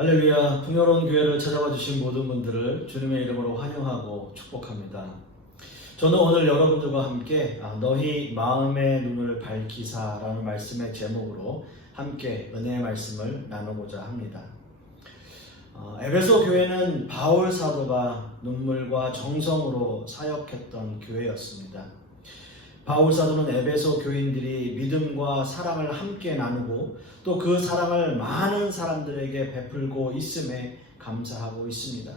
할렐루야, 풍요로운 교회를 찾아와 주신 모든 분들을 주님의 이름으로 환영하고 축복합니다. 저는 오늘 여러분들과 함께 아, 너희 마음의 눈을 밝히사라는 말씀의 제목으로 함께 은혜의 말씀을 나누고자 합니다. 어, 에베소 교회는 바울 사도가 눈물과 정성으로 사역했던 교회였습니다. 바울 사도는 에베소 교인들이 믿음과 사랑을 함께 나누고 또 그 사랑을 많은 사람들에게 베풀고 있음에 감사하고 있습니다.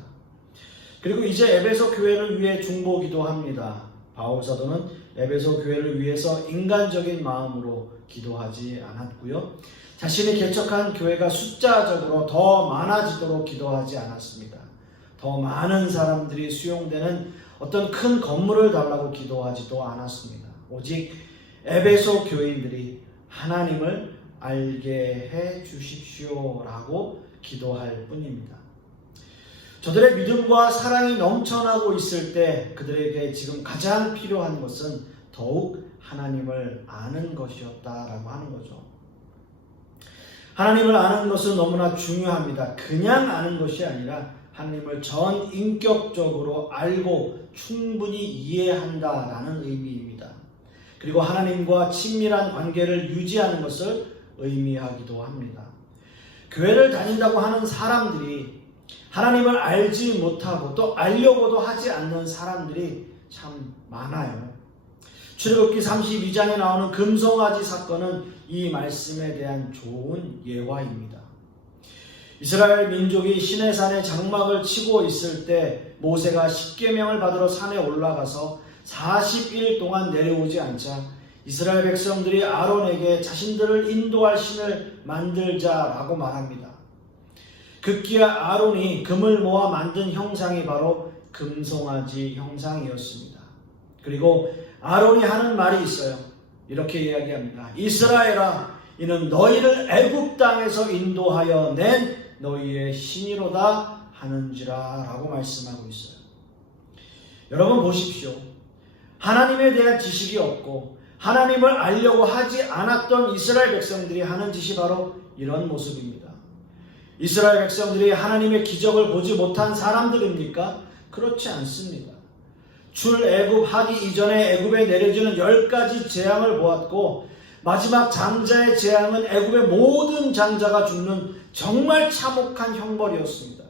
그리고 이제 에베소 교회를 위해 중보기도 합니다. 바울 사도는 에베소 교회를 위해서 인간적인 마음으로 기도하지 않았고요. 자신이 개척한 교회가 숫자적으로 더 많아지도록 기도하지 않았습니다. 더 많은 사람들이 수용되는 어떤 큰 건물을 달라고 기도하지도 않았습니다. 오직 에베소 교인들이 하나님을 알게 해 주십시오라고 기도할 뿐입니다. 저들의 믿음과 사랑이 넘쳐나고 있을 때 그들에게 지금 가장 필요한 것은 더욱 하나님을 아는 것이었다라고 하는 거죠. 하나님을 아는 것은 너무나 중요합니다. 그냥 아는 것이 아니라 하나님을 전 인격적으로 알고 충분히 이해한다라는 의미입니다. 그리고 하나님과 친밀한 관계를 유지하는 것을 의미하기도 합니다. 교회를 다닌다고 하는 사람들이 하나님을 알지 못하고 또 알려고도 하지 않는 사람들이 참 많아요. 출애굽기 32장에 나오는 금송아지 사건은 이 말씀에 대한 좋은 예화입니다. 이스라엘 민족이 시내산에 장막을 치고 있을 때 모세가 십계명을 받으러 산에 올라가서 40일 동안 내려오지 않자 이스라엘 백성들이 아론에게 자신들을 인도할 신을 만들자라고 말합니다. 급기야 아론이 금을 모아 만든 형상이 바로 금송아지 형상이었습니다. 그리고 아론이 하는 말이 있어요. 이렇게 이야기합니다. 이스라엘아, 이는 너희를 애굽 땅에서 인도하여 낸 너희의 신이로다 하는지라라고 말씀하고 있어요. 여러분 보십시오. 하나님에 대한 지식이 없고 하나님을 알려고 하지 않았던 이스라엘 백성들이 하는 짓이 바로 이런 모습입니다. 이스라엘 백성들이 하나님의 기적을 보지 못한 사람들입니까? 그렇지 않습니다. 출애굽하기 이전에 애굽에 내려지는 열 가지 재앙을 보았고 마지막 장자의 재앙은 애굽의 모든 장자가 죽는 정말 참혹한 형벌이었습니다.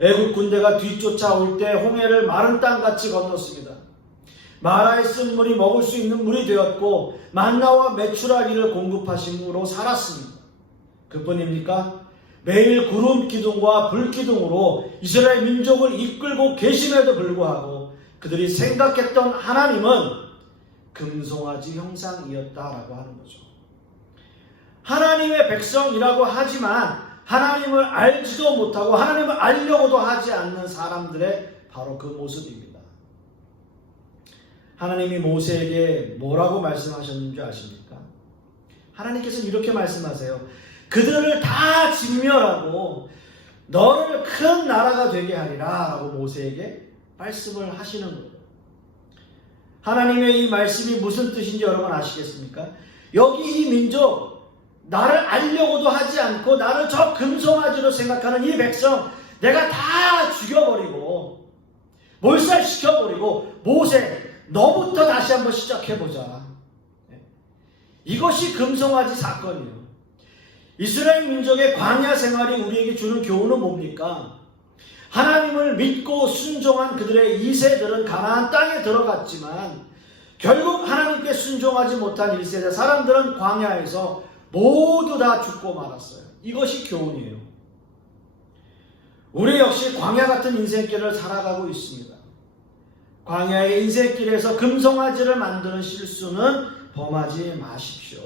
애굽 군대가 뒤쫓아올 때 홍해를 마른 땅같이 건넜습니다. 마라에 쓴 물이 먹을 수 있는 물이 되었고 만나와 메추라기를 공급하심으로 살았습니다. 그뿐입니까? 매일 구름 기둥과 불 기둥으로 이스라엘 민족을 이끌고 계심에도 불구하고 그들이 생각했던 하나님은 금송아지 형상이었다라고 하는 거죠. 하나님의 백성이라고 하지만 하나님을 알지도 못하고 하나님을 알려고도 하지 않는 사람들의 바로 그 모습입니다. 하나님이 모세에게 뭐라고 말씀하셨는지 아십니까? 하나님께서는 이렇게 말씀하세요. 그들을 다 진멸하고 너를 큰 나라가 되게 하리라 라고 모세에게 말씀을 하시는 거예요. 하나님의 이 말씀이 무슨 뜻인지 여러분 아시겠습니까? 여기 이 민족 나를 알려고도 하지 않고 나를 저 금송아지로 생각하는 이 백성 내가 다 죽여버리고 몰살시켜버리고 모세 너부터 다시 한번 시작해보자. 이것이 금송아지 사건이에요. 이스라엘 민족의 광야 생활이 우리에게 주는 교훈은 뭡니까? 하나님을 믿고 순종한 그들의 2세들은 가나안 땅에 들어갔지만 결국 하나님께 순종하지 못한 1세대 사람들은 광야에서 모두 다 죽고 말았어요. 이것이 교훈이에요. 우리 역시 광야 같은 인생길을 살아가고 있습니다. 광야의 인생길에서 금송아지를 만드는 실수는 범하지 마십시오.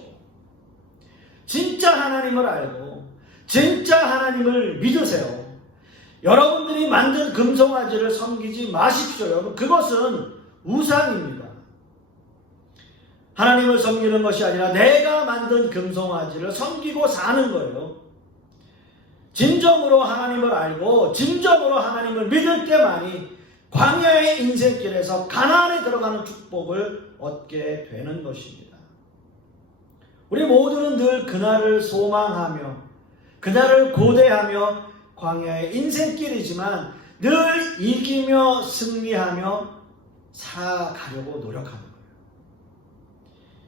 진짜 하나님을 알고 진짜 하나님을 믿으세요. 여러분들이 만든 금송아지를 섬기지 마십시오. 여러분 그것은 우상입니다. 하나님을 섬기는 것이 아니라 내가 만든 금송아지를 섬기고 사는 거예요. 진정으로 하나님을 알고 진정으로 하나님을 믿을 때만이 광야의 인생길에서 가나안에 들어가는 축복을 얻게 되는 것입니다. 우리 모두는 늘 그날을 소망하며 그날을 고대하며 광야의 인생길이지만 늘 이기며 승리하며 살아가려고 노력하는 거예요.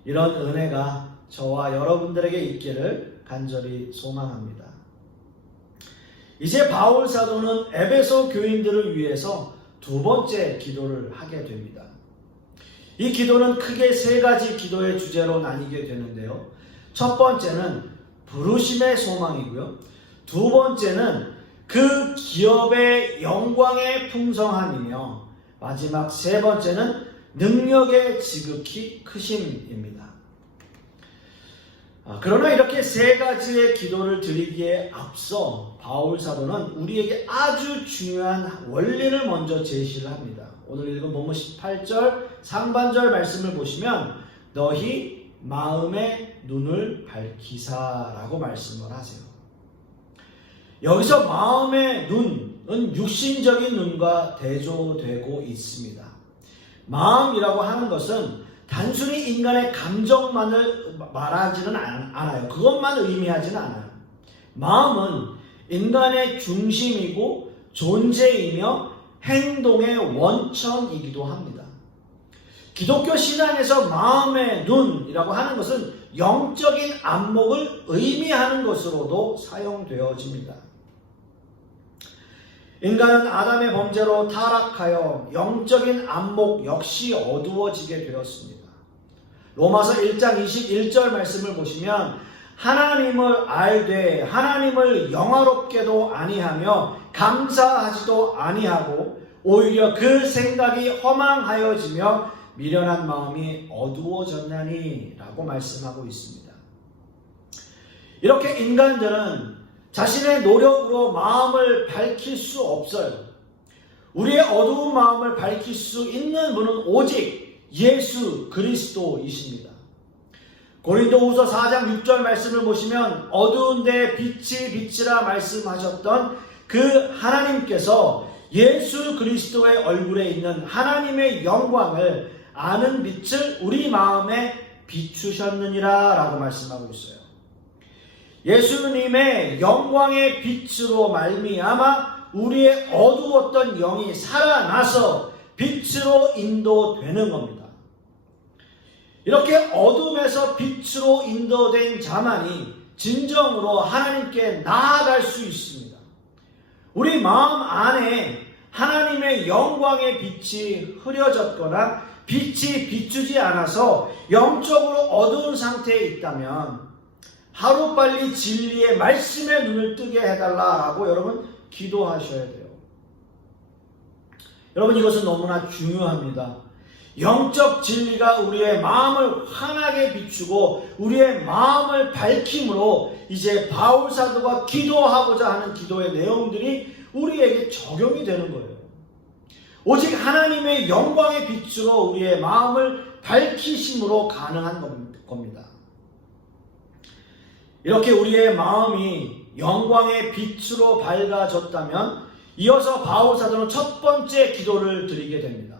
이런 은혜가 저와 여러분들에게 있기를 간절히 소망합니다. 이제 바울 사도는 에베소 교인들을 위해서 두 번째 기도를 하게 됩니다. 이 기도는 크게 세 가지 기도의 주제로 나뉘게 되는데요. 첫 번째는 부르심의 소망이고요. 두 번째는 그 기업의 영광의 풍성함이며 마지막 세 번째는 능력의 지극히 크심입니다. 아, 그러나 이렇게 세 가지의 기도를 드리기에 앞서 바울 사도는 우리에게 아주 중요한 원리를 먼저 제시를 합니다. 오늘 읽은 본문 18절 상반절 말씀을 보시면 너희 마음의 눈을 밝히사라고 말씀을 하세요. 여기서 마음의 눈은 육신적인 눈과 대조되고 있습니다. 마음이라고 하는 것은 단순히 인간의 감정만을 말하지는 않아요. 그것만 의미하지는 않아요. 마음은 인간의 중심이고 존재이며 행동의 원천이기도 합니다. 기독교 신앙에서 마음의 눈이라고 하는 것은 영적인 안목을 의미하는 것으로도 사용되어집니다. 인간은 아담의 범죄로 타락하여 영적인 안목 역시 어두워지게 되었습니다. 로마서 1장 21절 말씀을 보시면 하나님을 알되 하나님을 영화롭게도 아니하며 감사하지도 아니하고 오히려 그 생각이 허망하여지며 미련한 마음이 어두워졌나니 라고 말씀하고 있습니다. 이렇게 인간들은 자신의 노력으로 마음을 밝힐 수 없어요. 우리의 어두운 마음을 밝힐 수 있는 분은 오직 예수 그리스도이십니다. 고린도후서 4장 6절 말씀을 보시면 어두운 데 빛이 빛이라 말씀하셨던 그 하나님께서 예수 그리스도의 얼굴에 있는 하나님의 영광을 아는 빛을 우리 마음에 비추셨느니라 라고 말씀하고 있어요. 예수님의 영광의 빛으로 말미암아 우리의 어두웠던 영이 살아나서 빛으로 인도되는 겁니다. 이렇게 어둠에서 빛으로 인도된 자만이 진정으로 하나님께 나아갈 수 있습니다. 우리 마음 안에 하나님의 영광의 빛이 흐려졌거나 빛이 비추지 않아서 영적으로 어두운 상태에 있다면 하루빨리 진리의 말씀의 눈을 뜨게 해달라라고 여러분 기도하셔야 돼요. 여러분 이것은 너무나 중요합니다. 영적 진리가 우리의 마음을 환하게 비추고 우리의 마음을 밝힘으로 이제 바울 사도가 기도하고자 하는 기도의 내용들이 우리에게 적용이 되는 거예요. 오직 하나님의 영광의 빛으로 우리의 마음을 밝히심으로 가능한 겁니다. 이렇게 우리의 마음이 영광의 빛으로 밝아졌다면 이어서 바울 사도는 첫 번째 기도를 드리게 됩니다.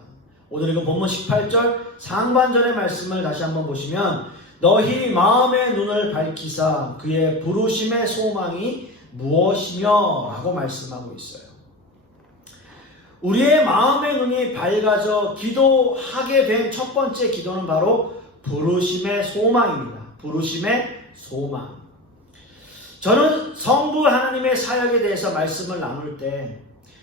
오늘 이건 본문 18절 상반절의 말씀을 다시 한번 보시면 너희 마음의 눈을 밝히사 그의 부르심의 소망이 무엇이며 라고 말씀하고 있어요. 우리의 마음의 눈이 밝아져 기도하게 된 첫 번째 기도는 바로 부르심의 소망입니다. 부르심의 소망. 저는 성부 하나님의 사역에 대해서 말씀을 나눌 때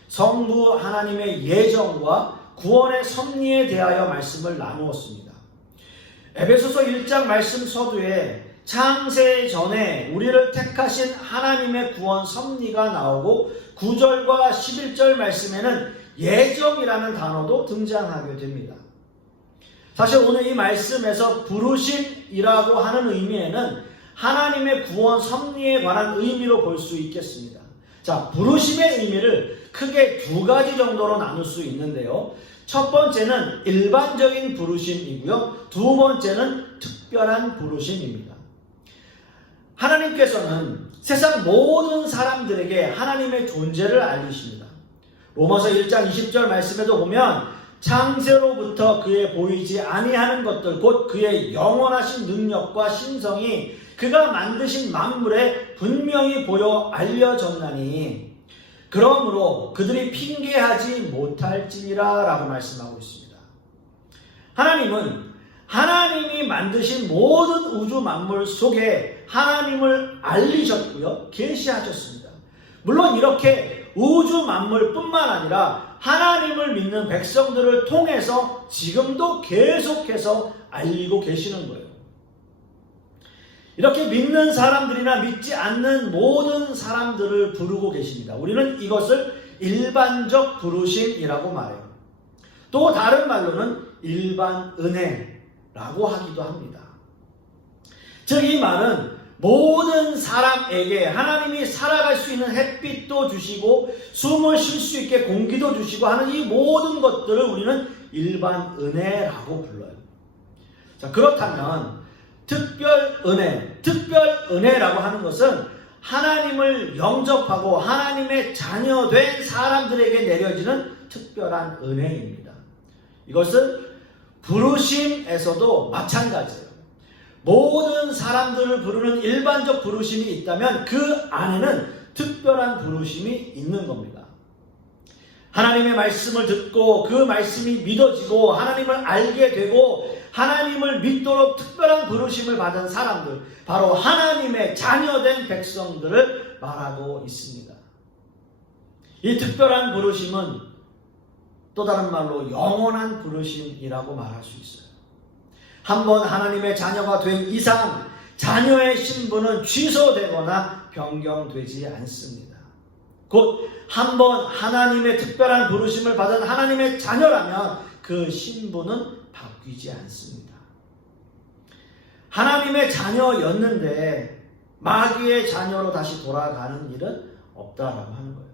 성부 하나님의 예정과 구원의 섭리에 대하여 말씀을 나누었습니다. 에베소서 1장 말씀 서두에 창세 전에 우리를 택하신 하나님의 구원 섭리가 나오고 9절과 11절 말씀에는 예정이라는 단어도 등장하게 됩니다. 사실 오늘 이 말씀에서 부르심이라고 하는 의미에는 하나님의 구원 섭리에 관한 의미로 볼 수 있겠습니다. 자, 부르심의 의미를 크게 두 가지 정도로 나눌 수 있는데요. 첫 번째는 일반적인 부르심이고요. 두 번째는 특별한 부르심입니다. 하나님께서는 세상 모든 사람들에게 하나님의 존재를 알리십니다. 로마서 1장 20절 말씀에도 보면 창세로부터 그의 보이지 아니하는 것들 곧 그의 영원하신 능력과 신성이 그가 만드신 만물에 분명히 보여 알려졌나니 그러므로 그들이 핑계하지 못할지니라 라고 말씀하고 있습니다. 하나님은 하나님이 만드신 모든 우주 만물 속에 하나님을 알리셨고요. 계시하셨습니다. 물론 이렇게 우주 만물뿐만 아니라 하나님을 믿는 백성들을 통해서 지금도 계속해서 알리고 계시는 거예요. 이렇게 믿는 사람들이나 믿지 않는 모든 사람들을 부르고 계십니다. 우리는 이것을 일반적 부르심이라고 말해요. 또 다른 말로는 일반 은혜라고 하기도 합니다. 즉, 이 말은 모든 사람에게 하나님이 살아갈 수 있는 햇빛도 주시고 숨을 쉴 수 있게 공기도 주시고 하는 이 모든 것들을 우리는 일반 은혜라고 불러요. 자, 그렇다면 특별 은혜, 특별 은혜라고 하는 것은 하나님을 영접하고 하나님의 자녀된 사람들에게 내려지는 특별한 은혜입니다. 이것은 부르심에서도 마찬가지예요. 모든 사람들을 부르는 일반적 부르심이 있다면 그 안에는 특별한 부르심이 있는 겁니다. 하나님의 말씀을 듣고 그 말씀이 믿어지고 하나님을 알게 되고 하나님을 믿도록 특별한 부르심을 받은 사람들, 바로 하나님의 자녀된 백성들을 말하고 있습니다. 이 특별한 부르심은 또 다른 말로 영원한 부르심이라고 말할 수 있어요. 한번 하나님의 자녀가 된 이상 자녀의 신분은 취소되거나 변경되지 않습니다. 곧 한번 하나님의 특별한 부르심을 받은 하나님의 자녀라면 그 신분은 바뀌지 않습니다. 하나님의 자녀였는데 마귀의 자녀로 다시 돌아가는 일은 없다라고 하는 거예요.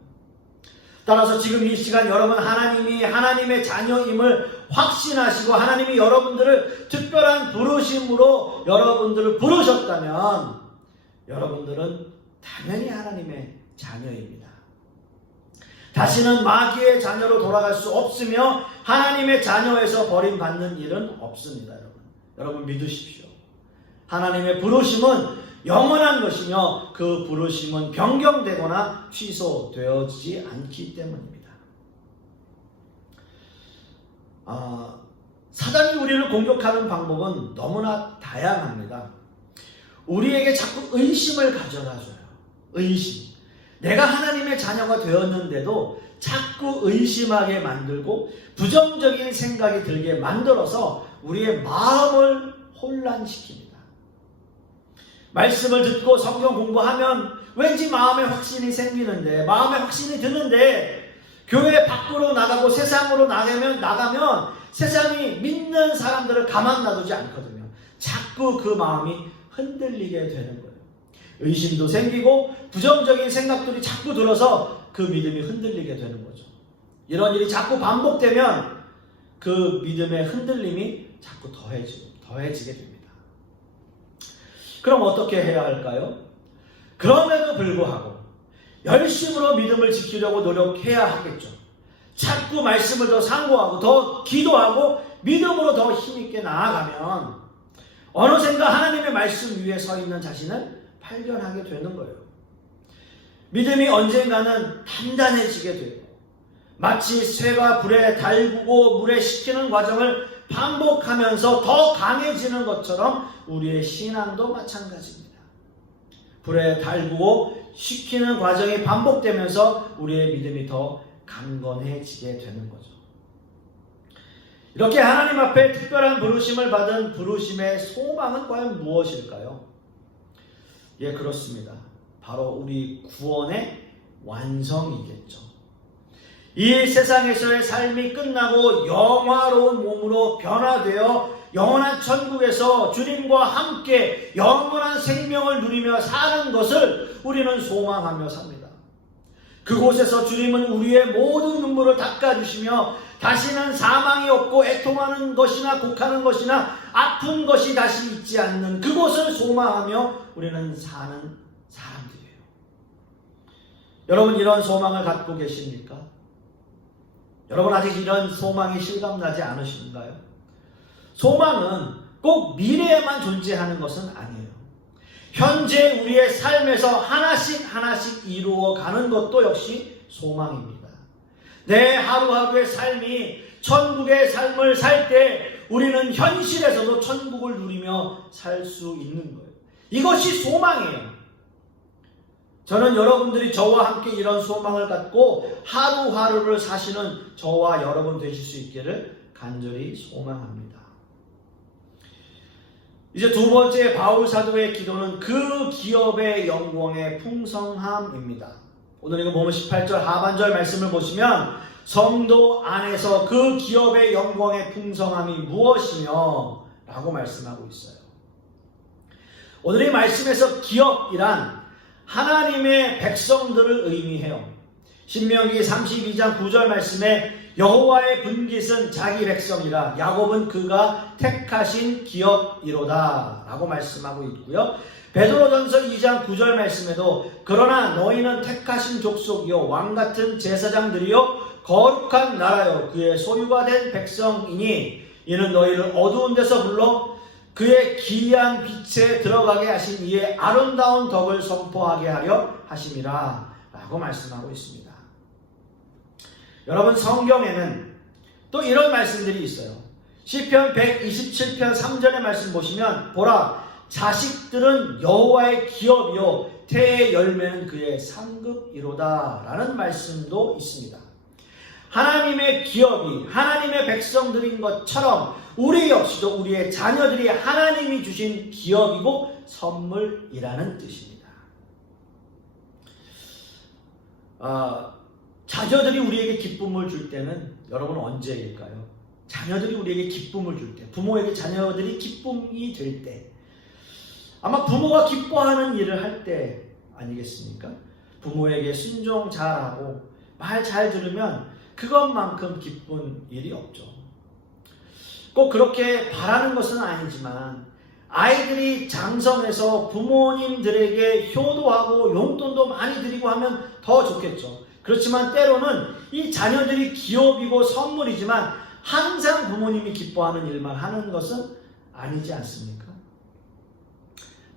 따라서 지금 이 시간 여러분 하나님이 하나님의 자녀임을 확신하시고 하나님이 여러분들을 특별한 부르심으로 여러분들을 부르셨다면 여러분들은 당연히 하나님의 자녀입니다. 다시는 마귀의 자녀로 돌아갈 수 없으며 하나님의 자녀에서 버림받는 일은 없습니다, 여러분. 여러분 믿으십시오. 하나님의 부르심은 영원한 것이며 그 부르심은 변경되거나 취소되어지지 않기 때문입니다. 아, 사단이 우리를 공격하는 방법은 너무나 다양합니다. 우리에게 자꾸 의심을 가져다 줘요. 의심. 내가 하나님의 자녀가 되었는데도 자꾸 의심하게 만들고 부정적인 생각이 들게 만들어서 우리의 마음을 혼란시킵니다. 말씀을 듣고 성경 공부하면 왠지 마음의 확신이 생기는데 마음의 확신이 드는데 교회 밖으로 나가고 세상으로 나가면 나가면 세상이 믿는 사람들을 가만 놔두지 않거든요. 자꾸 그 마음이 흔들리게 되는 거예요. 의심도 생기고 부정적인 생각들이 자꾸 들어서 그 믿음이 흔들리게 되는 거죠. 이런 일이 자꾸 반복되면 그 믿음의 흔들림이 자꾸 더해지고 더해지게 됩니다. 그럼 어떻게 해야 할까요? 그럼에도 불구하고 열심으로 믿음을 지키려고 노력해야 하겠죠. 자꾸 말씀을 더 상고하고 더 기도하고 믿음으로 더 힘있게 나아가면 어느샌가 하나님의 말씀 위에 서 있는 자신을 발견하게 되는 거예요. 믿음이 언젠가는 단단해지게 되고 마치 쇠가 불에 달구고 물에 식히는 과정을 반복하면서 더 강해지는 것처럼 우리의 신앙도 마찬가지입니다. 불에 달구고 식히는 과정이 반복되면서 우리의 믿음이 더 강건해지게 되는 거죠. 이렇게 하나님 앞에 특별한 부르심을 받은 부르심의 소망은 과연 무엇일까요? 예, 그렇습니다. 바로 우리 구원의 완성이겠죠. 이 세상에서의 삶이 끝나고 영화로운 몸으로 변화되어 영원한 천국에서 주님과 함께 영원한 생명을 누리며 사는 것을 우리는 소망하며 삽니다. 그곳에서 주님은 우리의 모든 눈물을 닦아주시며 다시는 사망이 없고 애통하는 것이나 곡하는 것이나 아픈 것이 다시 있지 않는 그곳을 소망하며 우리는 사는 사람들이에요. 여러분 이런 소망을 갖고 계십니까? 여러분 아직 이런 소망이 실감나지 않으신가요? 소망은 꼭 미래에만 존재하는 것은 아니에요. 현재 우리의 삶에서 하나씩 하나씩 이루어 가는 것도 역시 소망입니다. 내 하루하루의 삶이 천국의 삶을 살 때 우리는 현실에서도 천국을 누리며 살 수 있는 거예요. 이것이 소망이에요. 저는 여러분들이 저와 함께 이런 소망을 갖고 하루하루를 사시는 저와 여러분 되실 수 있기를 간절히 소망합니다. 이제 두 번째 바울 사도의 기도는 그 기업의 영광의 풍성함입니다. 오늘 이거 보면 18절 하반절 말씀을 보시면 성도 안에서 그 기업의 영광의 풍성함이 무엇이며 라고 말씀하고 있어요. 오늘 이 말씀에서 기업이란 하나님의 백성들을 의미해요. 신명기 32장 9절 말씀에 여호와의 분깃은 자기 백성이라 야곱은 그가 택하신 기업이로다 라고 말씀하고 있고요. 베드로전서 2장 9절 말씀에도 그러나 너희는 택하신 족속이요 왕 같은 제사장들이요 거룩한 나라요 그의 소유가 된 백성이니 이는 너희를 어두운 데서 불러 그의 기이한 빛에 들어가게 하신 이의 아름다운 덕을 선포하게 하려 하심이라 라고 말씀하고 있습니다. 여러분 성경에는 또 이런 말씀들이 있어요. 시편 127편 3절의 말씀 보시면 보라 자식들은 여호와의 기업이요 태의 열매는 그의 상급이로다라는 말씀도 있습니다. 하나님의 기업이 하나님의 백성들인 것처럼 우리 역시도 우리의 자녀들이 하나님이 주신 기업이고 선물이라는 뜻입니다. 아, 자녀들이 우리에게 기쁨을 줄 때는 여러분 언제일까요? 자녀들이 우리에게 기쁨을 줄 때, 부모에게 자녀들이 기쁨이 될 때, 아마 부모가 기뻐하는 일을 할 때 아니겠습니까? 부모에게 순종 잘하고 말 잘 들으면 그것만큼 기쁜 일이 없죠. 꼭 그렇게 바라는 것은 아니지만 아이들이 장성해서 부모님들에게 효도하고 용돈도 많이 드리고 하면 더 좋겠죠. 그렇지만 때로는 이 자녀들이 기업이고 선물이지만 항상 부모님이 기뻐하는 일만 하는 것은 아니지 않습니까?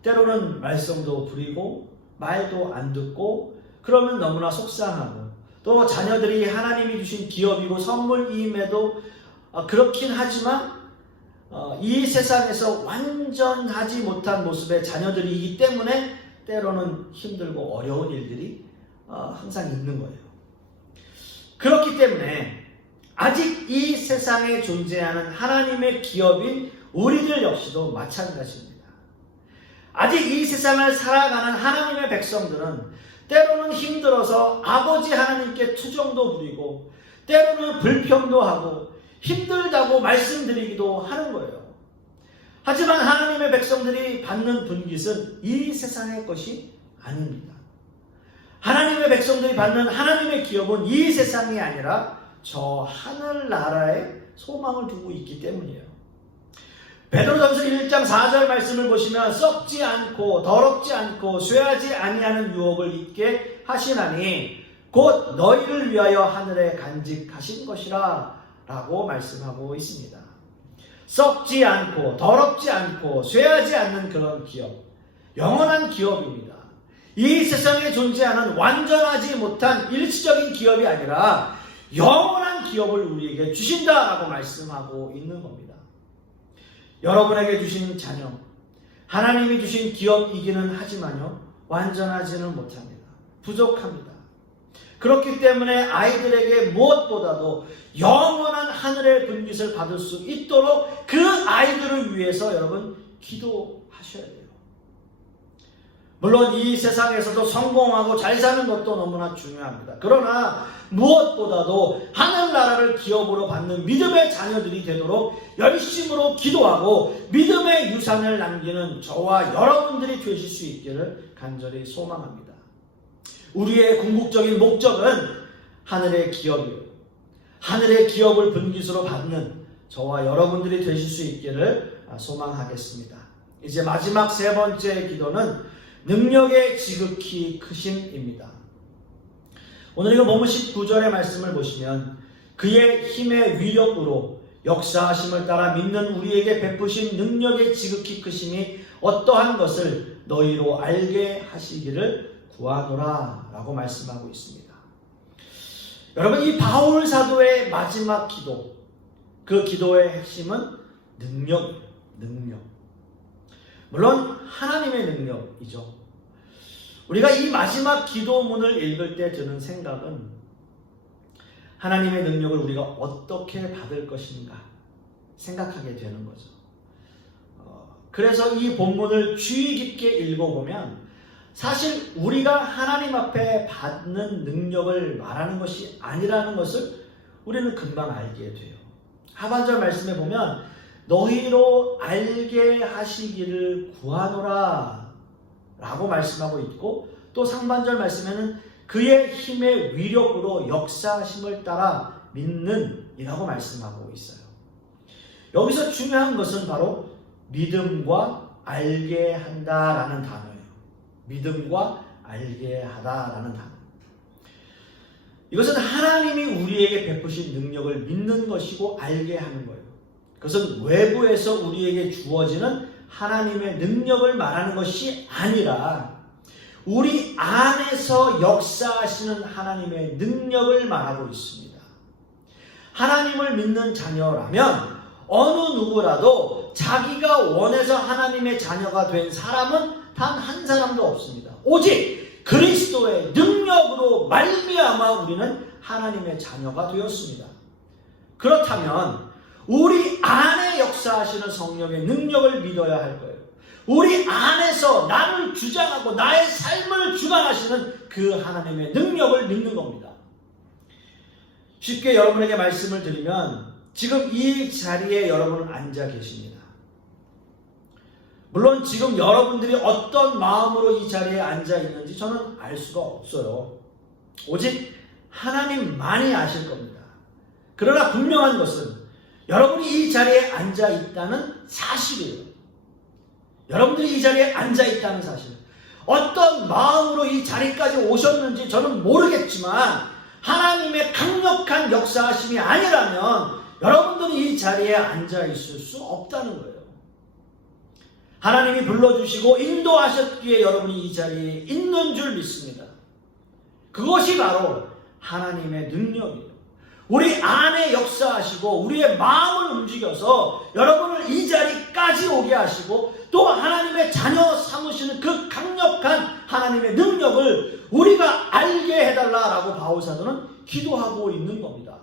때로는 말썽도 부리고 말도 안 듣고 그러면 너무나 속상하고 또 자녀들이 하나님이 주신 기업이고 선물임에도 어, 그렇긴 하지만 어, 이 세상에서 완전하지 못한 모습의 자녀들이기 때문에 때로는 힘들고 어려운 일들이 어, 항상 있는 거예요. 그렇기 때문에 아직 이 세상에 존재하는 하나님의 기업인 우리들 역시도 마찬가지입니다. 아직 이 세상을 살아가는 하나님의 백성들은 때로는 힘들어서 아버지 하나님께 투정도 부리고 때로는 불평도 하고 힘들다고 말씀드리기도 하는 거예요. 하지만 하나님의 백성들이 받는 분깃은 이 세상의 것이 아닙니다. 하나님의 백성들이 받는 하나님의 기업은 이 세상이 아니라 저 하늘나라에 소망을 두고 있기 때문이에요. 베드로전서 1장 4절 말씀을 보시면 썩지 않고 더럽지 않고 쇠하지 아니하는 유업을 입게 하시나니 곧 너희를 위하여 하늘에 간직하신 것이라 라고 말씀하고 있습니다. 썩지 않고 더럽지 않고 쇠하지 않는 그런 기업 영원한 기업입니다. 이 세상에 존재하는 완전하지 못한 일시적인 기업이 아니라 영원한 기업을 우리에게 주신다라고 말씀하고 있는 겁니다. 여러분에게 주신 자녀, 하나님이 주신 기업이기는 하지만요, 완전하지는 못합니다. 부족합니다. 그렇기 때문에 아이들에게 무엇보다도 영원한 하늘의 분깃을 받을 수 있도록 그 아이들을 위해서 여러분 기도하셔야 돼요. 물론 이 세상에서도 성공하고 잘 사는 것도 너무나 중요합니다. 그러나 무엇보다도 하늘나라를 기업으로 받는 믿음의 자녀들이 되도록 열심으로 기도하고 믿음의 유산을 남기는 저와 여러분들이 되실 수 있기를 간절히 소망합니다. 우리의 궁극적인 목적은 하늘의 기업이요. 하늘의 기업을 분깃으로 받는 저와 여러분들이 되실 수 있기를 소망하겠습니다. 이제 마지막 세 번째 기도는 능력의 지극히 크심입니다. 오늘 이거 보면 19절의 말씀을 보시면 그의 힘의 위력으로 역사하심을 따라 믿는 우리에게 베푸신 능력의 지극히 크심이 어떠한 것을 너희로 알게 하시기를 구하노라 라고 말씀하고 있습니다. 여러분 이 바울 사도의 마지막 기도 그 기도의 핵심은 능력, 능력. 물론 하나님의 능력이죠. 우리가 이 마지막 기도문을 읽을 때 드는 생각은 하나님의 능력을 우리가 어떻게 받을 것인가 생각하게 되는 거죠. 어, 그래서 이 본문을 주의 깊게 읽어보면 사실 우리가 하나님 앞에 받는 능력을 말하는 것이 아니라는 것을 우리는 금방 알게 돼요. 하반절 말씀에 보면 너희로 알게 하시기를 구하노라 라고 말씀하고 있고 또 상반절 말씀에는 그의 힘의 위력으로 역사심을 따라 믿는 이라고 말씀하고 있어요. 여기서 중요한 것은 바로 믿음과 알게 한다라는 단어예요. 믿음과 알게 하다라는 단어. 이것은 하나님이 우리에게 베푸신 능력을 믿는 것이고 알게 하는 거예요. 그것은 외부에서 우리에게 주어지는 하나님의 능력을 말하는 것이 아니라 우리 안에서 역사하시는 하나님의 능력을 말하고 있습니다. 하나님을 믿는 자녀라면 어느 누구라도 자기가 원해서 하나님의 자녀가 된 사람은 단 한 사람도 없습니다. 오직 그리스도의 능력으로 말미암아 우리는 하나님의 자녀가 되었습니다. 그렇다면 우리 안에 역사하시는 성령의 능력을 믿어야 할 거예요. 우리 안에서 나를 주장하고 나의 삶을 주관하시는 그 하나님의 능력을 믿는 겁니다. 쉽게 여러분에게 말씀을 드리면 지금 이 자리에 여러분은 앉아 계십니다. 물론 지금 여러분들이 어떤 마음으로 이 자리에 앉아 있는지 저는 알 수가 없어요. 오직 하나님만이 아실 겁니다. 그러나 분명한 것은 여러분이 이 자리에 앉아 있다는 사실이에요. 여러분들이 이 자리에 앉아 있다는 사실. 어떤 마음으로 이 자리까지 오셨는지 저는 모르겠지만 하나님의 강력한 역사하심이 아니라면 여러분들이 이 자리에 앉아 있을 수 없다는 거예요. 하나님이 불러주시고 인도하셨기에 여러분이 이 자리에 있는 줄 믿습니다. 그것이 바로 하나님의 능력이에요. 우리 안에 역사하시고 우리의 마음을 움직여서 여러분을 이 자리까지 오게 하시고 또 하나님의 자녀 삼으시는 그 강력한 하나님의 능력을 우리가 알게 해달라라고 바울사도는 기도하고 있는 겁니다.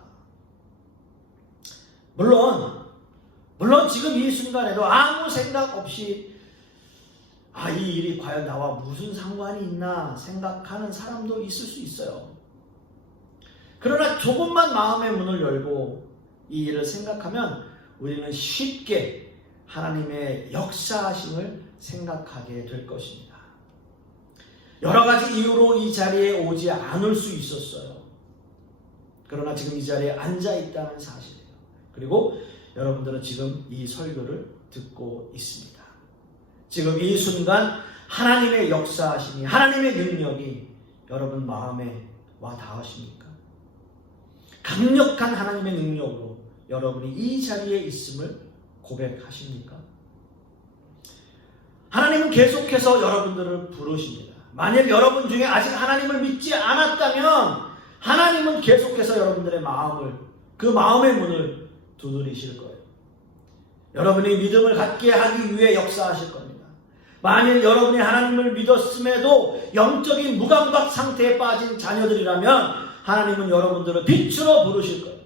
물론 물론 지금 이 순간에도 아무 생각 없이 아, 이 일이 과연 나와 무슨 상관이 있나 생각하는 사람도 있을 수 있어요. 그러나 조금만 마음의 문을 열고 이 일을 생각하면 우리는 쉽게 하나님의 역사하심을 생각하게 될 것입니다. 여러 가지 이유로 이 자리에 오지 않을 수 있었어요. 그러나 지금 이 자리에 앉아 있다는 사실이에요. 그리고 여러분들은 지금 이 설교를 듣고 있습니다. 지금 이 순간 하나님의 역사하심이 하나님의 능력이 여러분 마음에 와 닿으십니까? 강력한 하나님의 능력으로 여러분이 이 자리에 있음을 고백하십니까? 하나님은 계속해서 여러분들을 부르십니다. 만약 여러분 중에 아직 하나님을 믿지 않았다면 하나님은 계속해서 여러분들의 마음을 그 마음의 문을 두드리실 거예요. 여러분이 믿음을 갖게 하기 위해 역사하실 겁니다. 만일 여러분이 하나님을 믿었음에도 영적인 무감각 상태에 빠진 자녀들이라면 하나님은 여러분들을 빛으로 부르실 거예요.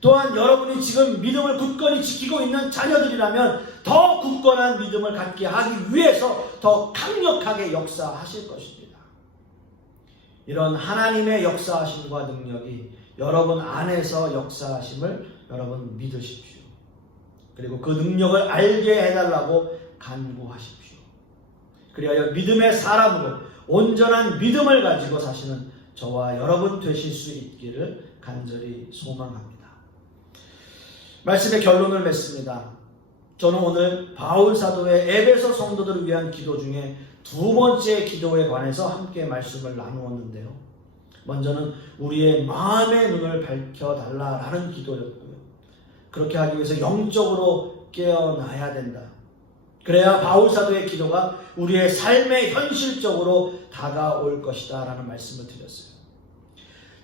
또한 여러분이 지금 믿음을 굳건히 지키고 있는 자녀들이라면 더 굳건한 믿음을 갖게 하기 위해서 더 강력하게 역사하실 것입니다. 이런 하나님의 역사하심과 능력이 여러분 안에서 역사하심을 여러분 믿으십시오. 그리고 그 능력을 알게 해달라고 간구하십시오. 그리하여 믿음의 사람으로 온전한 믿음을 가지고 사시는 저와 여러분 되실 수 있기를 간절히 소망합니다. 말씀의 결론을 맺습니다. 저는 오늘 바울 사도의 에베소 성도들을 위한 기도 중에 두 번째 기도에 관해서 함께 말씀을 나누었는데요. 먼저는 우리의 마음의 눈을 밝혀 달라라는 기도였고요. 그렇게 하기 위해서 영적으로 깨어나야 된다. 그래야 바울 사도의 기도가 우리의 삶에 현실적으로 다가올 것이다 라는 말씀을 드렸어요.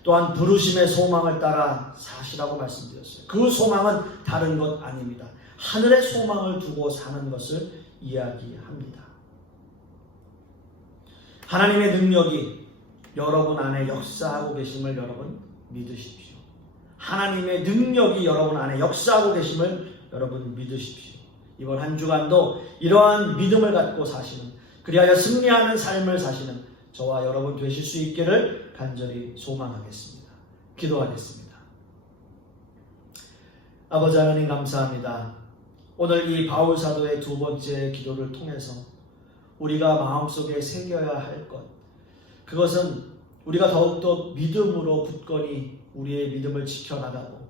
또한 부르심의 소망을 따라 사시라고 말씀드렸어요. 그 소망은 다른 것 아닙니다. 하늘의 소망을 두고 사는 것을 이야기합니다. 하나님의 능력이 여러분 안에 역사하고 계심을 여러분 믿으십시오. 하나님의 능력이 여러분 안에 역사하고 계심을 여러분 믿으십시오. 이번 한 주간도 이러한 믿음을 갖고 사시는 그리하여 승리하는 삶을 사시는 저와 여러분 되실 수 있기를 간절히 소망하겠습니다. 기도하겠습니다. 아버지 하나님 감사합니다. 오늘 이 바울 사도의 두 번째 기도를 통해서 우리가 마음속에 새겨야 할 것, 그것은 우리가 더욱더 믿음으로 굳건히 우리의 믿음을 지켜나가고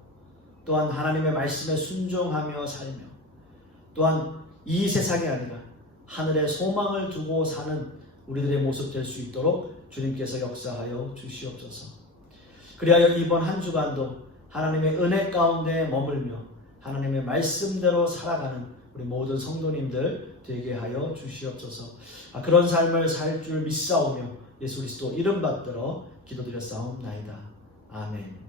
또한 하나님의 말씀에 순종하며 살며 또한 이 세상이 아니라 하늘의 소망을 두고 사는 우리들의 모습 될 수 있도록 주님께서 역사하여 주시옵소서. 그리하여 이번 한 주간도 하나님의 은혜 가운데 머물며 하나님의 말씀대로 살아가는 우리 모든 성도님들 되게 하여 주시옵소서. 아, 그런 삶을 살 줄 믿사오며 예수 그리스도 이름 받들어 기도드렸사옵나이다. 아멘.